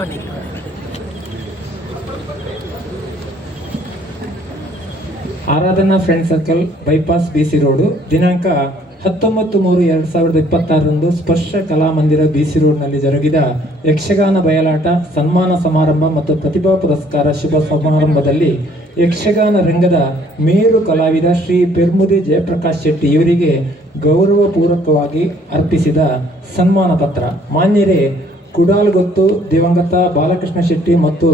ಬನ್ನಿ. Aradhana friend circle, bypass, BC road. ದಿನಾಂಕ 19/3/2026 ಸ್ಪರ್ಶ ಕಲಾಮಂದಿರ BC ರೋಡ್ನಲ್ಲಿ ಜರುಗಿದ ಯಕ್ಷಗಾನ ಬಯಲಾಟ ಸನ್ಮಾನ ಸಮಾರಂಭ ಮತ್ತು ಪ್ರತಿಭಾ ಪುರಸ್ಕಾರ ಶುಭ ಸಮಾರಂಭದಲ್ಲಿ ಯಕ್ಷಗಾನ ರಂಗದ ಮೇರು ಕಲಾವಿದ ಶ್ರೀ ಪೆರ್ಮುದೆ ಜಯಪ್ರಕಾಶ್ ಶೆಟ್ಟಿ ಇವರಿಗೆ ಗೌರವಪೂರ್ವಕವಾಗಿ ಅರ್ಪಿಸಿದ ಸನ್ಮಾನ ಪತ್ರ. ಮಾನ್ಯರೇ, ಕುಡಾಲುಗೊತ್ತು ದಿವಂಗತ ಬಾಲಕೃಷ್ಣ ಶೆಟ್ಟಿ ಮತ್ತು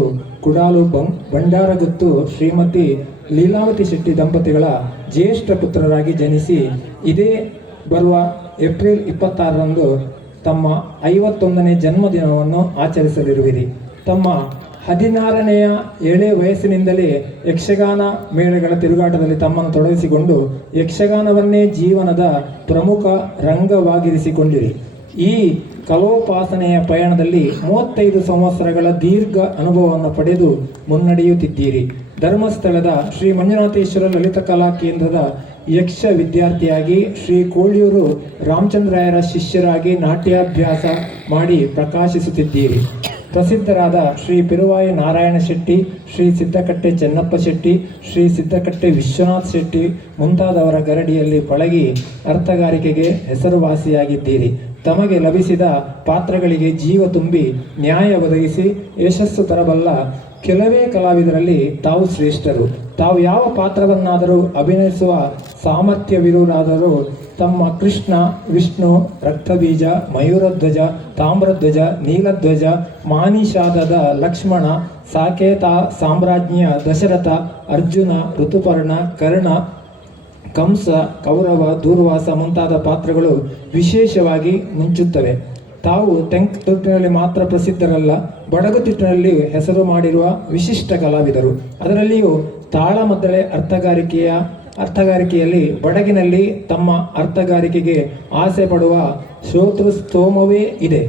ಕುಡಾಲು ಬಂಡಾರಗೊತ್ತು ಶ್ರೀಮತಿ ಲೀಲಾವತಿ ಶೆಟ್ಟಿ ದಂಪತಿಗಳ ಜ್ಯೇಷ್ಠ ಪುತ್ರರಾಗಿ ಜನಿಸಿ ಇದೇ ಬರುವ ಏಪ್ರಿಲ್ 26ರಂದು ತಮ್ಮ 51ನೇ ಜನ್ಮದಿನವನ್ನು ಆಚರಿಸಲಿರುವಿರಿ. ತಮ್ಮ 16ನೇ ಏಳೇ ವಯಸ್ಸಿನಿಂದಲೇ ಯಕ್ಷಗಾನ ಮೇಳಗಳ ತಿರುಗಾಟದಲ್ಲಿ ತಮ್ಮನ್ನು ತೊಡಗಿಸಿಕೊಂಡು ಯಕ್ಷಗಾನವನ್ನೇ ಜೀವನದ ಪ್ರಮುಖ ರಂಗವಾಗಿರಿಸಿಕೊಂಡಿರಿ. ಈ ಕಲೋಪಾಸನೆಯ ಪಯಣದಲ್ಲಿ 35 ಸಂವತ್ಸರಗಳ ದೀರ್ಘ ಅನುಭವವನ್ನು ಪಡೆದು ಮುನ್ನಡೆಯುತ್ತಿದ್ದೀರಿ. ಧರ್ಮಸ್ಥಳದ ಶ್ರೀ ಮಂಜುನಾಥೇಶ್ವರ ಲಲಿತ ಕಲಾ ಕೇಂದ್ರದ ಯಕ್ಷ ವಿದ್ಯಾರ್ಥಿಯಾಗಿ, ಶ್ರೀ ಕೋಳಿಯೂರು ರಾಮಚಂದ್ರಾಯರ ಶಿಷ್ಯರಾಗಿ ನಾಟ್ಯಾಭ್ಯಾಸ ಮಾಡಿ ಪ್ರಕಾಶಿಸುತ್ತಿದ್ದೀರಿ. ಪ್ರಸಿದ್ಧರಾದ ಶ್ರೀ ಪೆರುವಾಯಿ ನಾರಾಯಣ ಶೆಟ್ಟಿ, ಶ್ರೀ ಸಿದ್ದಕಟ್ಟೆ ಚೆನ್ನಪ್ಪ ಶೆಟ್ಟಿ, ಶ್ರೀ ಸಿದ್ದಕಟ್ಟೆ ವಿಶ್ವನಾಥ್ ಶೆಟ್ಟಿ ಮುಂತಾದವರ ಗರಡಿಯಲ್ಲಿ ಪಳಗಿ ಅರ್ಥಗಾರಿಕೆಗೆ ಹೆಸರುವಾಸಿಯಾಗಿದ್ದೀರಿ. ತಮಗೆ ಲಭಿಸಿದ ಪಾತ್ರಗಳಿಗೆ ಜೀವ ತುಂಬಿ ನ್ಯಾಯ ಒದಗಿಸಿ ಯಶಸ್ಸು ತರಬಲ್ಲ ಕೆಲವೇ ಕಲಾವಿದರಲ್ಲಿ ತಾವು ಶ್ರೇಷ್ಠರು. ತಾವು ಯಾವ ಪಾತ್ರವನ್ನಾದರೂ ಅಭಿನಯಿಸುವ ಸಾಮರ್ಥ್ಯವಿರುವುದಾದರೂ ತಮ್ಮ ಕೃಷ್ಣ, ವಿಷ್ಣು, ರಕ್ತಬೀಜ, ಮಯೂರಧ್ವಜ, ತಾಮ್ರಧ್ವಜ, ನೀಲಧ್ವಜ, ಮಾನಿಷಾದದ ಲಕ್ಷ್ಮಣ, ಸಾಕೇತ ಸಾಮ್ರಾಜ್ಞಿಯ ದಶರಥ, ಅರ್ಜುನ, ಋತುಪರ್ಣ, ಕರ್ಣ, ಕಂಸ, ಕೌರವ, ದೂರ್ವಾಸ ಮುಂತಾದ ಪಾತ್ರಗಳು ವಿಶೇಷವಾಗಿ ಮಿಂಚುತ್ತವೆ. ತಾವು ತೆಂಕುತಿಟ್ಟಿನಲ್ಲಿ ಮಾತ್ರ ಪ್ರಸಿದ್ಧರಲ್ಲ, ಬಡಗುತಿಟ್ಟಿನಲ್ಲಿ ಹೆಸರು ಮಾಡಿರುವ ವಿಶಿಷ್ಟ ಕಲಾವಿದರು. ಅದರಲ್ಲಿಯೂ ತಾಳಮದ್ದಳೆ ಅರ್ಥಗಾರಿಕೆಯಲ್ಲಿ ಬಡಗಿನಲ್ಲಿ ತಮ್ಮ ಅರ್ಥಗಾರಿಕೆಗೆ ಆಸೆ ಪಡುವ ಶ್ರೋತೃಸ್ತೋಮವೇ ಇದೆ.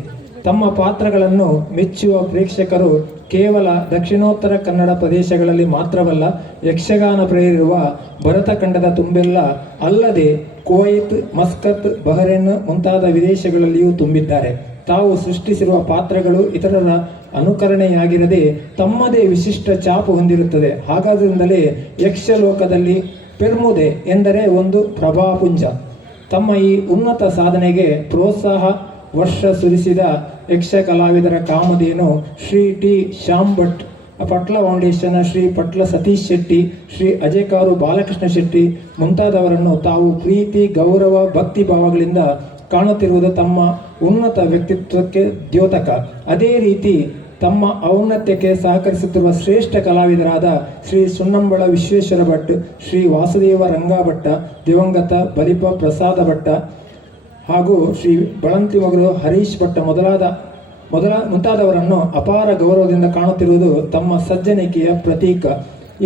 ತಮ್ಮ ಪಾತ್ರಗಳನ್ನು ಮೆಚ್ಚುವ ಪ್ರೇಕ್ಷಕರು ಕೇವಲ ದಕ್ಷಿಣೋತ್ತರ ಕನ್ನಡ ಪ್ರದೇಶಗಳಲ್ಲಿ ಮಾತ್ರವಲ್ಲ, ಯಕ್ಷಗಾನ ಪ್ರೇರಿರುವ ಭರತಖಂಡದ ತುಂಬೆಲ್ಲ ಅಲ್ಲದೆ ಕುವೈತ್, ಮಸ್ಕತ್, ಬಹರೇನ್ ಮುಂತಾದ ವಿದೇಶಗಳಲ್ಲಿಯೂ ತುಂಬಿದ್ದಾರೆ. ತಾವು ಸೃಷ್ಟಿಸಿರುವ ಪಾತ್ರಗಳು ಇತರರ ಅನುಕರಣೆಯಾಗಿರದೆ ತಮ್ಮದೇ ವಿಶಿಷ್ಟ ಛಾಪು ಹೊಂದಿರುತ್ತದೆ. ಹಾಗಾದ್ರಿಂದಲೇ ಯಕ್ಷಲೋಕದಲ್ಲಿ ಪೆರ್ಮುದೆ ಎಂದರೆ ಒಂದು ಪ್ರಭಾಪುಂಜ. ತಮ್ಮ ಈ ಉನ್ನತ ಸಾಧನೆಗೆ ಪ್ರೋತ್ಸಾಹ ವರ್ಷ ಸುರಿಸಿದ ಯಕ್ಷ ಕಲಾವಿದರ ಕಾಮಧೇನು ಶ್ರೀ ಟಿ ಶ್ಯಾಮ್ ಭಟ್, ಪಟ್ಲ ಫೌಂಡೇಶನ್ ಶ್ರೀ ಪಟ್ಲ ಸತೀಶ್ ಶೆಟ್ಟಿ, ಶ್ರೀ ಅಜಯಕಾರು ಬಾಲಕೃಷ್ಣ ಶೆಟ್ಟಿ ಮುಂತಾದವರನ್ನು ತಾವು ಪ್ರೀತಿ, ಗೌರವ, ಭಕ್ತಿ ಭಾವಗಳಿಂದ ಕಾಣುತ್ತಿರುವುದು ತಮ್ಮ ಉನ್ನತ ವ್ಯಕ್ತಿತ್ವಕ್ಕೆ ದ್ಯೋತಕ. ಅದೇ ರೀತಿ ತಮ್ಮ ಔನ್ನತ್ಯಕ್ಕೆ ಸಹಕರಿಸುತ್ತಿರುವ ಶ್ರೇಷ್ಠ ಕಲಾವಿದರಾದ ಶ್ರೀ ಸುಣ್ಣಂಬಳ ವಿಶ್ವೇಶ್ವರ ಭಟ್, ಶ್ರೀ ವಾಸುದೇವ ರಂಗ ಭಟ್ಟ, ದಿವಂಗತ ಬಲಿಪ ಪ್ರಸಾದ ಭಟ್ಟ ಹಾಗೂ ಶ್ರೀ ಬಳಂತಿ ಮಗರು ಹರೀಶ್ ಭಟ್ಟ ಮುಂತಾದವರನ್ನು ಅಪಾರ ಗೌರವದಿಂದ ಕಾಣುತ್ತಿರುವುದು ತಮ್ಮ ಸಜ್ಜನಿಕೆಯ ಪ್ರತೀಕ.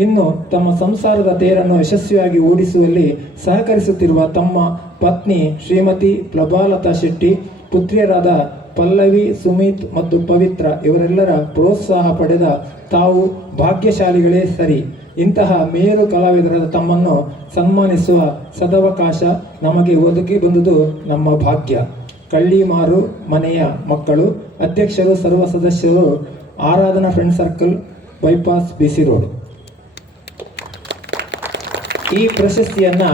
ಇನ್ನು ತಮ್ಮ ಸಂಸಾರದ ತೇರನ್ನು ಯಶಸ್ವಿಯಾಗಿ ಓಡಿಸುವಲ್ಲಿ ಸಹಕರಿಸುತ್ತಿರುವ ತಮ್ಮ ಪತ್ನಿ ಶ್ರೀಮತಿ ಪ್ರಭಾಲತಾ ಶೆಟ್ಟಿ, ಪುತ್ರಿಯರಾದ ಪಲ್ಲವಿ, ಸುಮಿತ್ ಮತ್ತು ಪವಿತ್ರ ಇವರೆಲ್ಲರ ಪ್ರೋತ್ಸಾಹ ಪಡೆದ ತಾವು ಭಾಗ್ಯಶಾಲಿಗಳೇ ಸರಿ. ಇಂತಹ ಮೇರು ಕಲಾವಿದರಾದ ತಮ್ಮನ್ನು ಸನ್ಮಾನಿಸುವ ಸದವಕಾಶ ನಮಗೆ ಒದಗಿ ಬಂದುದು ನಮ್ಮ ಭಾಗ್ಯ. ಕಳ್ಳಿಮಾರು ಮನೆಯ ಮಕ್ಕಳು, ಅಧ್ಯಕ್ಷರು, ಸರ್ವ ಸದಸ್ಯರು, Aradhana friend circle, bypass, BC road. ಈ ಪ್ರಶಸ್ತಿಯನ್ನು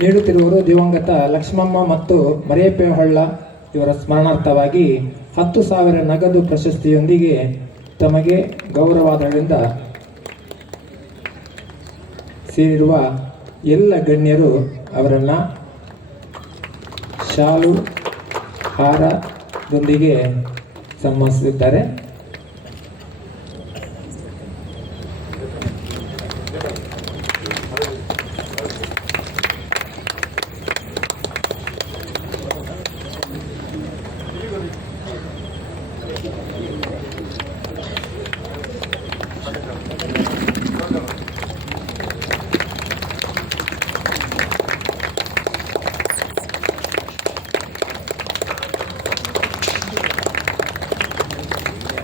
ನೀಡುತ್ತಿರುವರು ದಿವಂಗತ ಲಕ್ಷ್ಮಮ್ಮ ಮತ್ತು ಮರಿಯಪ್ಪ ಹೊಳ್ಳ ಇವರ ಸ್ಮರಣಾರ್ಥವಾಗಿ 10,000 ನಗದು ಪ್ರಶಸ್ತಿಯೊಂದಿಗೆ ತಮಗೆ ಗೌರವಾದಗಳಿಂದ ಸೇರಿರುವ ಎಲ್ಲ ಗಣ್ಯರು ಅವರನ್ನು ಶಾಲು ಹಾರದೊಂದಿಗೆ ಸನ್ಮಾನಿಸಿದ್ದಾರೆ.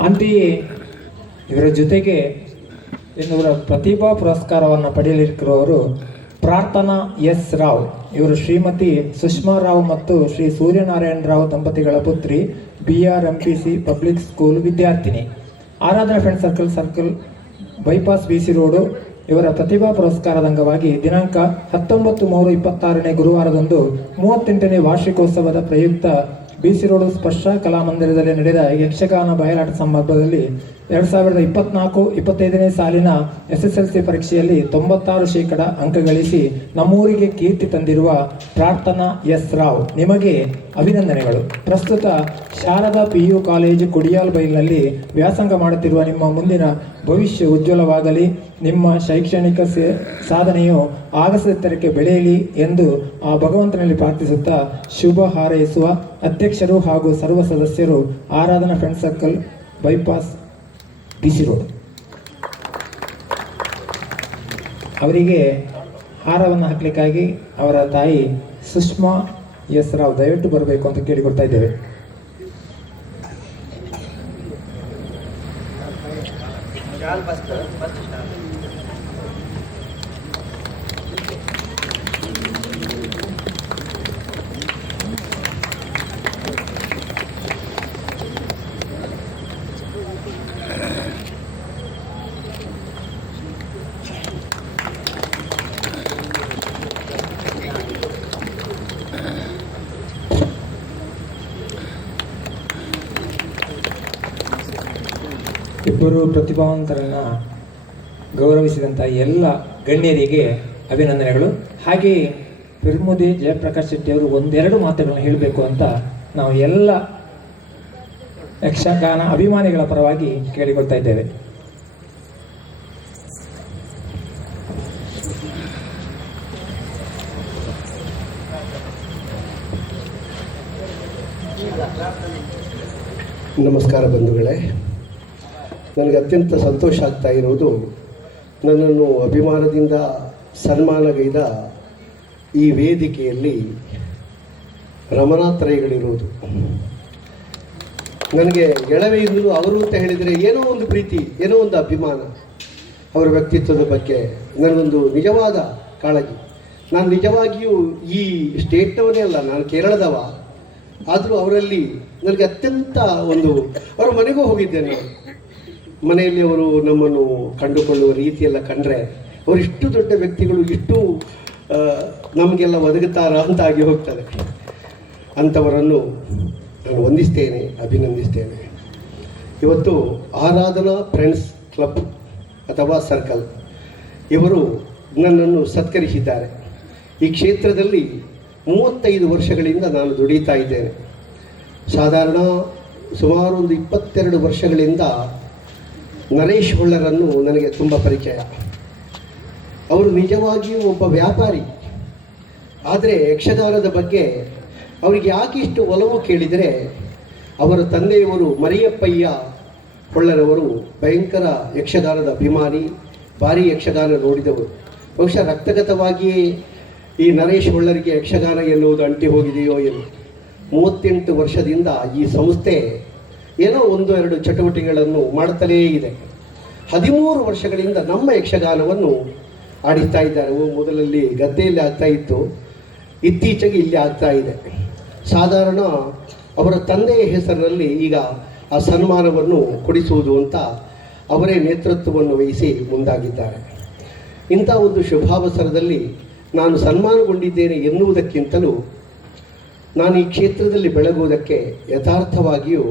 ಅಂತೆಯೇ ಇದರ ಜೊತೆಗೆ ಇವರ ಪ್ರತಿಭಾ ಪುರಸ್ಕಾರವನ್ನು ಪಡೆಯಲಿರುವವರು ಪ್ರಾರ್ಥನಾ ಎಸ್ ರಾವ್. ಇವರು ಶ್ರೀಮತಿ ಸುಷ್ಮಾ ರಾವ್ ಮತ್ತು ಶ್ರೀ ಸೂರ್ಯನಾರಾಯಣ ರಾವ್ ದಂಪತಿಗಳ ಪುತ್ರಿ, BRMPC ಪಬ್ಲಿಕ್ ಸ್ಕೂಲ್ ವಿದ್ಯಾರ್ಥಿನಿ. Aradhana friend circle bypass BC road ಇವರ ಪ್ರತಿಭಾ ಪುರಸ್ಕಾರದ ಅಂಗವಾಗಿ ದಿನಾಂಕ 19/3/26 ಗುರುವಾರದಂದು 38ನೇ ವಾರ್ಷಿಕೋತ್ಸವದ ಪ್ರಯುಕ್ತ BC ರೋಡ್ ಸ್ಪರ್ಶ ಕಲಾಮಂದಿರದಲ್ಲಿ ನಡೆದ ಯಕ್ಷಗಾನ ಬಯಲಾಟ ಸಂದರ್ಭದಲ್ಲಿ 2024-25ನೇ ಸಾಲಿನ SSLC ಪರೀಕ್ಷೆಯಲ್ಲಿ 96% ಅಂಕ ಗಳಿಸಿ ನಮ್ಮೂರಿಗೆ ಕೀರ್ತಿ ತಂದಿರುವ ಪ್ರಾರ್ಥನಾ S. ರಾವ್ ನಿಮಗೆ ಅಭಿನಂದನೆಗಳು. ಪ್ರಸ್ತುತ ಶಾರದಾ PU ಕಾಲೇಜು ಕುಡಿಯಾಲ್ಬೈಲ್ನಲ್ಲಿ ವ್ಯಾಸಂಗ ಮಾಡುತ್ತಿರುವ ನಿಮ್ಮ ಮುಂದಿನ ಭವಿಷ್ಯ ಉಜ್ವಲವಾಗಲಿ. ನಿಮ್ಮ ಶೈಕ್ಷಣಿಕ ಸಾಧನೆಯು ಆಗಸೆತ್ತರಕ್ಕೆ ಬೆಳೆಯಲಿ ಎಂದು ಆ ಭಗವಂತನಲ್ಲಿ ಪ್ರಾರ್ಥಿಸುತ್ತಾ ಶುಭ ಹಾರೈಸುವ ಅಧ್ಯಕ್ಷರು ಹಾಗೂ ಸರ್ವ ಸದಸ್ಯರು, Aradhana friend circle, bypass BC road. ಅವರಿಗೆ ಹಾರವನ್ನು ಹಾಕಲಿಕ್ಕಾಗಿ ಅವರ ತಾಯಿ ಸುಷ್ಮಾ S. ರಾವ್ ದಯವಿಟ್ಟು ಬರಬೇಕು ಅಂತ ಕೇಳಿಕೊಳ್ತಾ ಇದ್ದೇವೆ. ಇಬ್ಬರು ಪ್ರತಿಭಾವಂತರನ್ನ ಗೌರವಿಸಿದಂಥ ಎಲ್ಲ ಗಣ್ಯರಿಗೆ ಅಭಿನಂದನೆಗಳು. ಹಾಗೆಯೇ ಪಿರ್ಮುದಿ ಜಯಪ್ರಕಾಶ್ ಶೆಟ್ಟಿ ಅವರು ಒಂದೆರಡು ಮಾತುಗಳನ್ನು ಹೇಳಬೇಕು ಅಂತ ನಾವು ಎಲ್ಲ ಯಕ್ಷಗಾನ ಅಭಿಮಾನಿಗಳ ಪರವಾಗಿ ಕೇಳಿಕೊಳ್ತಾ ಇದ್ದೇವೆ. ನಮಸ್ಕಾರ ಬಂಧುಗಳೇ. ನನಗೆ ಅತ್ಯಂತ ಸಂತೋಷ ಆಗ್ತಾ ಇರುವುದು, ನನ್ನನ್ನು ಅಭಿಮಾನದಿಂದ ಸನ್ಮಾನಗೈದ ಈ ವೇದಿಕೆಯಲ್ಲಿ ರಮಣಾತ್ರಯಗಳಿರುವುದು. ನನಗೆ ಗೆಳವೆಯಿಂದಲೂ ಅವರು ಅಂತ ಹೇಳಿದರೆ ಏನೋ ಒಂದು ಪ್ರೀತಿ, ಏನೋ ಒಂದು ಅಭಿಮಾನ, ಅವರ ವ್ಯಕ್ತಿತ್ವದ ಬಗ್ಗೆ ನನಗೊಂದು ನಿಜವಾದ ಕಾಳಜಿ. ನಾನು ನಿಜವಾಗಿಯೂ ಈ ಸ್ಟೇಟ್ನವನೇ ಅಲ್ಲ, ನಾನು ಕೇರಳದವ. ಆದರೂ ಅವರಲ್ಲಿ ನನಗೆ ಅತ್ಯಂತ ಅವರ ಮನೆಗೂ ಹೋಗಿದ್ದೇನೆ. ಮನೆಯಲ್ಲಿ ಅವರು ನಮ್ಮನ್ನು ಕಂಡುಕೊಳ್ಳುವ ರೀತಿಯೆಲ್ಲ ಕಂಡ್ರೆ ಅವರು ಇಷ್ಟು ದೊಡ್ಡ ವ್ಯಕ್ತಿಗಳು ಇಷ್ಟು ನಮಗೆಲ್ಲ ಒದಗುತ್ತಾರ ಅಂತಾಗಿ ಹೋಗ್ತಾರೆ. ಅಂಥವರನ್ನು ನಾನು ವಂದಿಸ್ತೇನೆ, ಅಭಿನಂದಿಸ್ತೇನೆ. ಇವತ್ತು ಆರಾಧನಾ ಫ್ರೆಂಡ್ಸ್ ಕ್ಲಬ್ ಅಥವಾ ಸರ್ಕಲ್ ಇವರು ನನ್ನನ್ನು ಸತ್ಕರಿಸಿದ್ದಾರೆ. ಈ ಕ್ಷೇತ್ರದಲ್ಲಿ 35 ವರ್ಷಗಳಿಂದ ನಾನು ದುಡಿತಾ ಇದ್ದೇನೆ. ಸಾಧಾರಣ ಸುಮಾರು ಒಂದು 22 ವರ್ಷಗಳಿಂದ ನರೇಶ್ ಹೊಳ್ಳರನ್ನು ನನಗೆ ತುಂಬ ಪರಿಚಯ. ಅವರು ನಿಜವಾಗಿಯೂ ಒಬ್ಬ ವ್ಯಾಪಾರಿ. ಆದರೆ ಯಕ್ಷಗಾನದ ಬಗ್ಗೆ ಅವರಿಗೆ ಯಾಕೆ ಇಷ್ಟು ಒಲವು ಕೇಳಿದರೆ, ಅವರ ತಂದೆಯವರು ಮರಿಯಪ್ಪಯ್ಯ ಹೊಳ್ಳರವರು ಭಯಂಕರ ಯಕ್ಷಗಾನದ ಅಭಿಮಾನಿ, ಭಾರಿ ಯಕ್ಷಗಾನ ನೋಡಿದವರು. ಬಹುಶಃ ರಕ್ತಗತವಾಗಿಯೇ ಈ ನರೇಶ್ ಹೊಳ್ಳರಿಗೆ ಯಕ್ಷಗಾನ ಎನ್ನುವುದು ಅಂಟಿ ಹೋಗಿದೆಯೋ ಏನು. 38 ವರ್ಷದಿಂದ ಈ ಸಂಸ್ಥೆ ಏನೋ 1-2 ಚಟುವಟಿಕೆಗಳನ್ನು ಮಾಡುತ್ತಲೇ ಇದೆ. 13 ವರ್ಷಗಳಿಂದ ನಮ್ಮ ಯಕ್ಷಗಾನವನ್ನು ಆಡಿಸ್ತಾ ಇದ್ದಾರೆ. ಮೊದಲಲ್ಲಿ ಗದ್ದೆಯಲ್ಲಿ ಆಗ್ತಾ ಇತ್ತು, ಇತ್ತೀಚೆಗೆ ಇಲ್ಲಿ ಆಗ್ತಾ ಇದೆ. ಸಾಧಾರಣ ಅವರ ತಂದೆಯ ಹೆಸರಿನಲ್ಲಿ ಈಗ ಆ ಸನ್ಮಾನವನ್ನು ಕೊಡಿಸುವುದು ಅಂತ ಅವರೇ ನೇತೃತ್ವವನ್ನು ವಹಿಸಿ ಮುಂದಾಗಿದ್ದಾರೆ. ಇಂಥ ಒಂದು ಶುಭಾವಸರದಲ್ಲಿ ನಾನು ಸನ್ಮಾನಗೊಂಡಿದ್ದೇನೆ ಎನ್ನುವುದಕ್ಕಿಂತಲೂ ನಾನು ಈ ಕ್ಷೇತ್ರದಲ್ಲಿ ಬೆಳಗುವುದಕ್ಕೆ ಯಥಾರ್ಥವಾಗಿಯೂ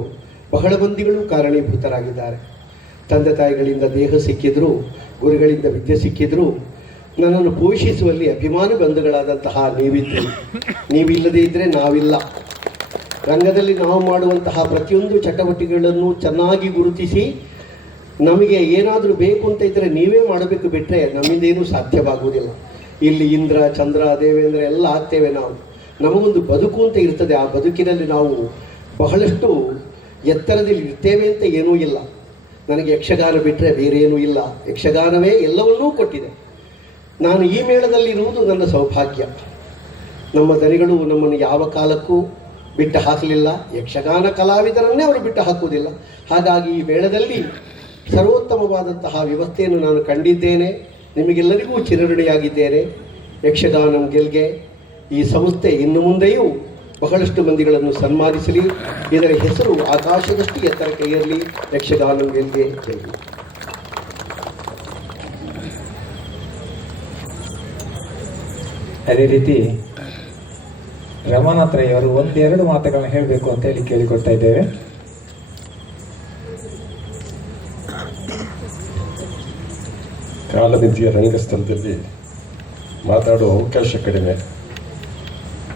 ಬಹಳ ಮಂದಿಗಳು ಕಾರಣೀಭೂತರಾಗಿದ್ದಾರೆ. ತಂದೆ ತಾಯಿಗಳಿಂದ ದೇಹ ಸಿಕ್ಕಿದ್ರು, ಗುರುಗಳಿಂದ ವಿದ್ಯೆ ಸಿಕ್ಕಿದ್ರು, ನನ್ನನ್ನು ಪೋಷಿಸುವಲ್ಲಿ ಅಭಿಮಾನ ಬಂಧುಗಳಾದಂತಹ ನೀವಿಲ್ಲದೇ ಇದ್ದರೆ ನಾವಿಲ್ಲ. ರಂಗದಲ್ಲಿ ನಾವು ಮಾಡುವಂತಹ ಪ್ರತಿಯೊಂದು ಚಟುವಟಿಕೆಗಳನ್ನು ಚೆನ್ನಾಗಿ ಗುರುತಿಸಿ ನಮಗೆ ಏನಾದರೂ ಬೇಕು ಅಂತ ಇದ್ದರೆ ನೀವೇ ಮಾಡಬೇಕು, ಬಿಟ್ಟರೆ ನಮ್ಮಿಂದೇನೂ ಸಾಧ್ಯವಾಗುವುದಿಲ್ಲ. ಇಲ್ಲಿ ಇಂದ್ರ, ಚಂದ್ರ, ದೇವೇಂದ್ರ ಎಲ್ಲ ಆಗ್ತೇವೆ ನಾವು. ನಮಗೊಂದು ಬದುಕು ಅಂತ ಇರ್ತದೆ. ಆ ಬದುಕಿನಲ್ಲಿ ನಾವು ಬಹಳಷ್ಟು ಎತ್ತರದಲ್ಲಿ ಇರ್ತೇವೆ ಅಂತ ಏನೂ ಇಲ್ಲ. ನನಗೆ ಯಕ್ಷಗಾನ ಬಿಟ್ಟರೆ ಬೇರೇನೂ ಇಲ್ಲ. ಯಕ್ಷಗಾನವೇ ಎಲ್ಲವನ್ನೂ ಕೊಟ್ಟಿದೆ. ನಾನು ಈ ಮೇಳದಲ್ಲಿರುವುದು ನನ್ನ ಸೌಭಾಗ್ಯ. ನಮ್ಮ ದನಿಗಳು ನಮ್ಮನ್ನು ಯಾವ ಕಾಲಕ್ಕೂ ಬಿಟ್ಟು ಹಾಕಲಿಲ್ಲ. ಯಕ್ಷಗಾನ ಕಲಾವಿದರನ್ನೇ ಅವರು ಬಿಟ್ಟು ಹಾಕುವುದಿಲ್ಲ. ಹಾಗಾಗಿ ಈ ಮೇಳದಲ್ಲಿ ಸರ್ವೋತ್ತಮವಾದಂತಹ ವ್ಯವಸ್ಥೆಯನ್ನು ನಾನು ಕಂಡಿದ್ದೇನೆ. ನಿಮಗೆಲ್ಲರಿಗೂ ಚಿರಋಣಿಯಾಗಿದ್ದೇನೆ. ಯಕ್ಷಗಾನಂ ಗೆಲ್ಗೆ ಈ ಸಂಸ್ಥೆ ಇನ್ನು ಮುಂದೆಯೂ ಬಹಳಷ್ಟು ಮಂದಿಗಳನ್ನು ಸನ್ಮಾನಿಸಲಿ. ಇದರ ಹೆಸರು ಆಕಾಶದಷ್ಟು ಎತ್ತರಕ್ಕೆ ಏರಲಿ. ಯಕ್ಷಗಾನ ಗೆಲ್ಗೆ ಜೈ. ಅದೇ ರೀತಿ ರಮಾನಾಥ್ರಯ್ಯವರು ಒಂದೆರಡು ಮಾತುಗಳನ್ನು ಹೇಳಬೇಕು ಅಂತ ಹೇಳಿ ಕೇಳಿಕೊಳ್ತಾ ಇದ್ದೇವೆ. ಕಾಲಮಿತಿಯ ರಂಗಸ್ಥಳದಲ್ಲಿ ಮಾತಾಡುವ ಅವಕಾಶ ಕಡಿಮೆ.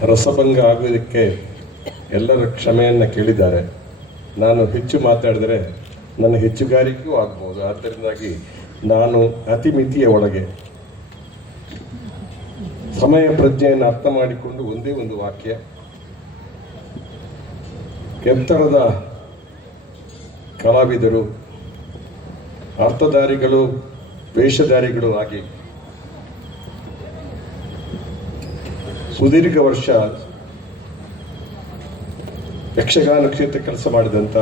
ರಸಭಂಗ ಆಗುವುದಕ್ಕೆ ಎಲ್ಲರ ಕ್ಷಮೆಯನ್ನು ಕೇಳಿದ್ದಾರೆ. ನಾನು ಹೆಚ್ಚು ಮಾತಾಡಿದರೆ ನನ್ನ ಹೆಚ್ಚುಗಾರಿಕೆಯೂ ಆಗ್ಬೋದು. ಆದ್ದರಿಂದಾಗಿ ನಾನು ಅತಿ ಮಿತಿಯ ಒಳಗೆ ಸಮಯ ಪ್ರಜ್ಞೆಯನ್ನು ಅರ್ಥ ಮಾಡಿಕೊಂಡು ಒಂದೇ ಒಂದು ವಾಕ್ಯ. ಎತ್ತರದ ಕಲಾವಿದರು, ಅರ್ಥಧಾರಿಗಳು, ವೇಷಧಾರಿಗಳು ಆಗಿ ಸುದೀರ್ಘ ವರ್ಷ ಯಕ್ಷಗಾನ ಕ್ಷೇತ್ರ ಕೆಲಸ ಮಾಡಿದಂಥ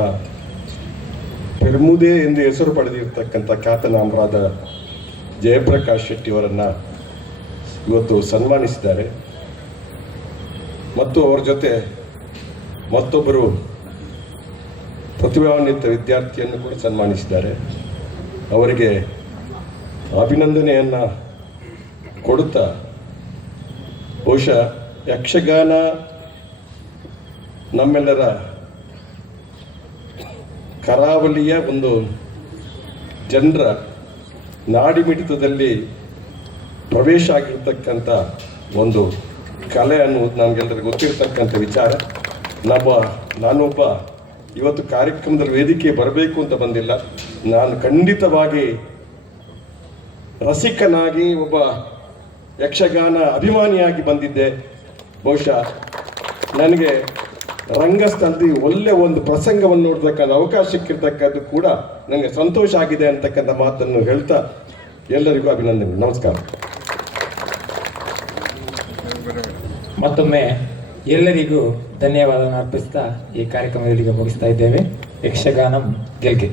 ಪೆರ್ಮುದೆ ಎಂದು ಹೆಸರು ಪಡೆದಿರತಕ್ಕಂಥ ಖ್ಯಾತನಾಮರಾದ ಜಯಪ್ರಕಾಶ್ ಶೆಟ್ಟಿಯವರನ್ನು ಇವತ್ತು ಸನ್ಮಾನಿಸಿದ್ದಾರೆ. ಮತ್ತು ಅವರ ಜೊತೆ ಮತ್ತೊಬ್ಬರು ಪ್ರತಿಭಾನ್ವಿತ ವಿದ್ಯಾರ್ಥಿಯನ್ನು ಕೂಡ ಸನ್ಮಾನಿಸಿದ್ದಾರೆ. ಅವರಿಗೆ ಅಭಿನಂದನೆಯನ್ನು ಕೊಡುತ್ತಾ, ಬಹುಶಃ ಯಕ್ಷಗಾನ ನಮ್ಮೆಲ್ಲರ ಕರಾವಳಿಯ ಒಂದು ಜನರ ನಾಡಿಮಿಡಿತದಲ್ಲಿ ಪ್ರವೇಶ ಆಗಿರ್ತಕ್ಕಂಥ ಒಂದು ಕಲೆ ಅನ್ನುವುದು ನಮಗೆಲ್ಲರಿಗೂ ಗೊತ್ತಿರತಕ್ಕಂಥ ವಿಚಾರ. ನಾನೊಬ್ಬ ಇವತ್ತು ಕಾರ್ಯಕ್ರಮದಲ್ಲಿ ವೇದಿಕೆ ಬರಬೇಕು ಅಂತ ಬಂದಿಲ್ಲ. ನಾನು ಖಂಡಿತವಾಗಿ ರಸಿಕನಾಗಿ ಒಬ್ಬ ಯಕ್ಷಗಾನ ಅಭಿಮಾನಿಯಾಗಿ ಬಂದಿದ್ದೆ. ಬಹುಶಃ ನನಗೆ ರಂಗಸ್ಥಳದಲ್ಲಿ ಒಳ್ಳೆ ಒಂದು ಪ್ರಸಂಗವನ್ನು ನೋಡ್ತಕ್ಕಂಥ ಅವಕಾಶ ಸಿಕ್ಕಿರ್ತಕ್ಕದ್ದು ಕೂಡ ನನಗೆ ಸಂತೋಷ ಆಗಿದೆ ಅಂತಕ್ಕಂಥ ಮಾತನ್ನು ಹೇಳ್ತಾ ಎಲ್ಲರಿಗೂ ಅಭಿನಂದನೆ. ನಮಸ್ಕಾರ. ಮತ್ತೊಮ್ಮೆ ಎಲ್ಲರಿಗೂ ಧನ್ಯವಾದವನ್ನು ಅರ್ಪಿಸ್ತಾ ಈ ಕಾರ್ಯಕ್ರಮದಲ್ಲಿಗೆ ಮುಗಿಸ್ತಾ ಇದ್ದೇವೆ. ಯಕ್ಷಗಾನಂ ಗೆಲ್ಗೆ.